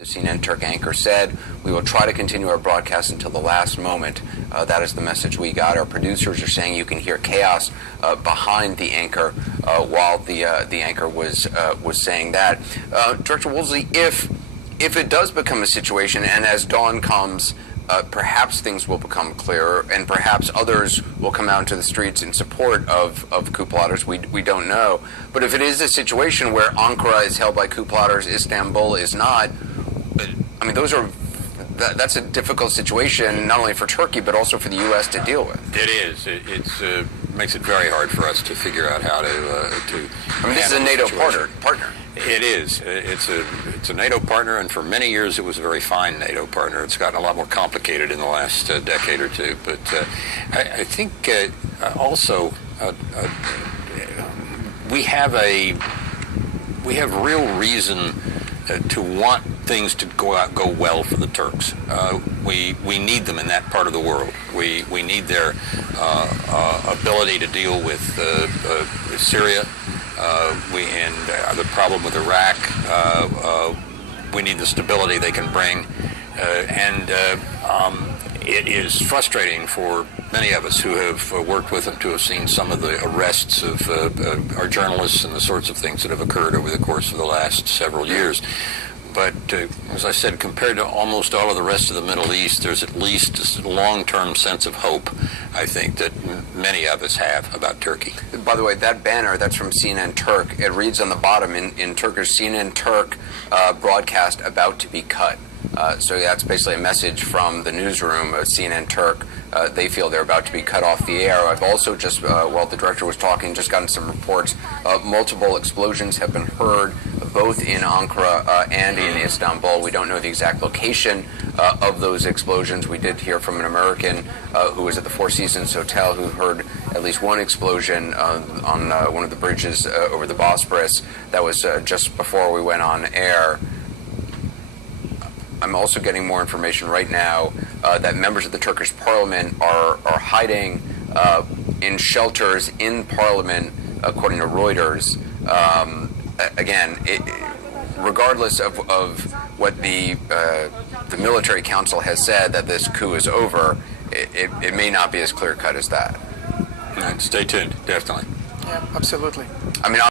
The CNN Turk anchor said, "We will try to continue our broadcast until the last moment." That is the message we got. Our producers are saying you can hear chaos behind the anchor while the anchor was saying that. Director Woolsey, if it does become a situation, and as dawn comes, perhaps things will become clearer, and perhaps others will come out into the streets in support of coup plotters. We don't know. But if it is a situation where Ankara is held by coup plotters, Istanbul is not, I mean, that's a difficult situation, not only for Turkey, but also for the U.S. to deal with. It is. It makes it very hard for us to figure out how to I mean, this is a NATO partner. It is. It's a NATO partner, and for many years it was a very fine NATO partner. It's gotten a lot more complicated in the last decade or two. But I think also we have real reason to want things to go well for the Turks. We need them in that part of the world. We need their ability to deal with Syria. And the problem with Iraq. We need the stability they can bring. It is frustrating for many of us who have worked with them to have seen some of the arrests of our journalists and the sorts of things that have occurred over the course of the last several years. But as I said, compared to almost all of the rest of the Middle East, there's at least a long-term sense of hope, I think, that many of us have about Turkey. By the way, that banner, that's from CNN Turk. It reads on the bottom in Turkish, CNN Turk broadcast about to be cut. So that's basically a message from the newsroom of CNN Turk. They feel they're about to be cut off the air. I've also just, while the director was talking, just gotten some reports. Multiple explosions have been heard both in Ankara and in Istanbul. We don't know the exact location of those explosions. We did hear from an American who was at the Four Seasons Hotel who heard at least one explosion on one of the bridges over the Bosporus. That was just before we went on air. I'm also getting more information right now that members of the Turkish parliament are hiding in shelters in parliament, according to Reuters. Again, regardless of what the military council has said that this coup is over, it may not be as clear-cut as that. Stay tuned, definitely. Yeah, absolutely. I mean,